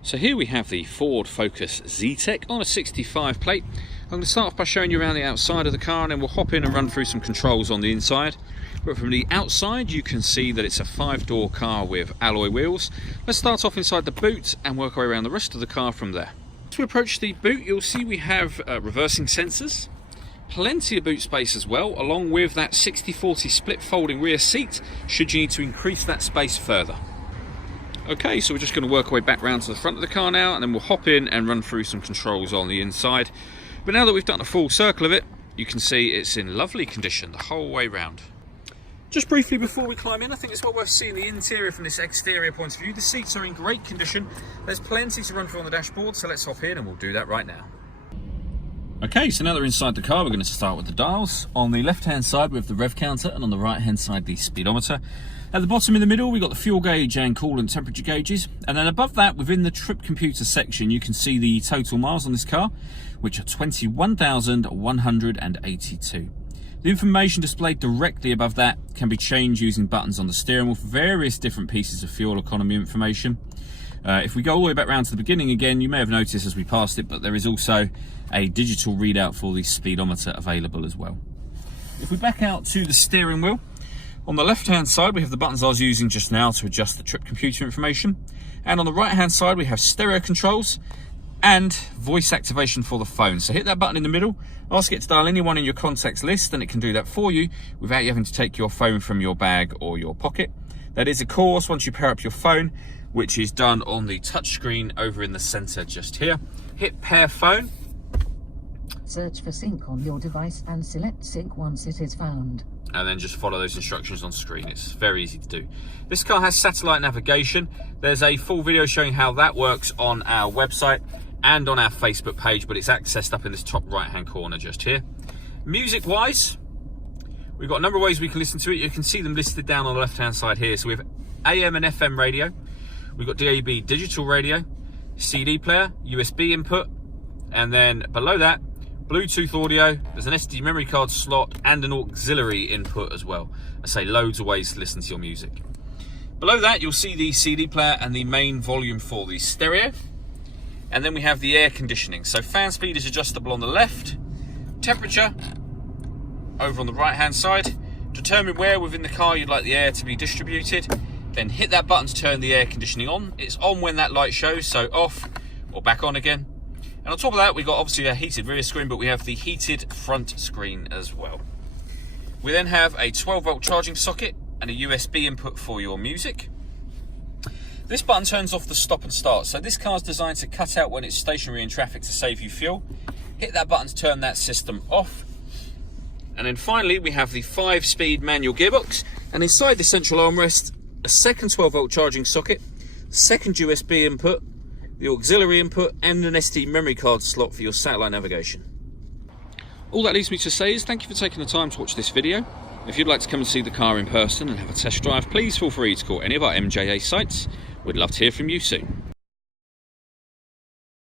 So here we have the Ford Focus Z-Tech on a 65 plate. I'm going to start off by showing you around the outside of the car, and then we'll hop in and run through some controls on the inside. But from the outside you can see that it's a 5-door car with alloy wheels. Let's start off inside the boot and work our way around the rest of the car from there. As we approach the boot, you'll see we have reversing sensors, plenty of boot space as well, along with that 60/40 split folding rear seat should you need to increase that space further. Okay, so we're just going to work our way back round to the front of the car now, and then we'll hop in and run through some controls on the inside. But now that we've done a full circle of it, you can see it's in lovely condition the whole way round. Just briefly before we climb in, I think it's well worth seeing the interior from this exterior point of view. The seats are in great condition. There's plenty to run through on the dashboard, so let's hop in and we'll do that right now. Okay, so now that we're inside the car, we're going to start with the dials. On the left-hand side, we have the rev counter, and on the right-hand side, the speedometer. At the bottom in the middle, we've got the fuel gauge and coolant temperature gauges. And then above that, within the trip computer section, you can see the total miles on this car, which are 21,182. The information displayed directly above that can be changed using buttons on the steering wheel for various different pieces of fuel economy information. If we go all the way back round to the beginning again, you may have noticed as we passed it, but there is also a digital readout for the speedometer available as well. If we back out to the steering wheel, on the left hand side we have the buttons I was using just now to adjust the trip computer information, and on the right hand side we have stereo controls and voice activation for the phone. So hit that button in the middle, ask it to dial anyone in your contacts list, and it can do that for you without you having to take your phone from your bag or your pocket. That is, of course, once you pair up your phone, which is done on the touchscreen over in the center just here. Hit pair phone. Search for sync on your device and select sync once it is found. And then just follow those instructions on screen. It's very easy to do. This car has satellite navigation. There's a full video showing how that works on our website and on our Facebook page, but it's accessed up in this top right hand corner just here. Music wise, we've got a number of ways we can listen to it. You can see them listed down on the left hand side here. So we have AM and FM radio, we've got DAB digital radio, CD player, USB input, and then below that, Bluetooth audio. There's an SD memory card slot and an auxiliary input as well. I say loads of ways to listen to your music. Below that you'll see the CD player and the main volume for the stereo. And then we have the air conditioning. So fan speed is adjustable on the left, temperature over on the right hand side. Determine where within the car you'd like the air to be distributed. Then hit that button to turn the air conditioning on. It's on when that light shows, so off or back on again. And on top of that, we've got obviously a heated rear screen, but we have the heated front screen as well. We then have a 12-volt charging socket and a USB input for your music. This button turns off the stop and start. So this car's designed to cut out when it's stationary in traffic to save you fuel. Hit that button to turn that system off. And then finally, we have the 5-speed manual gearbox. And inside the central armrest, a second 12-volt charging socket, second USB input, the auxiliary input, and an SD memory card slot for your satellite navigation. All that leaves me to say is thank you for taking the time to watch this video. If you'd like to come and see the car in person and have a test drive, please feel free to call any of our MJA sites. We'd love to hear from you soon.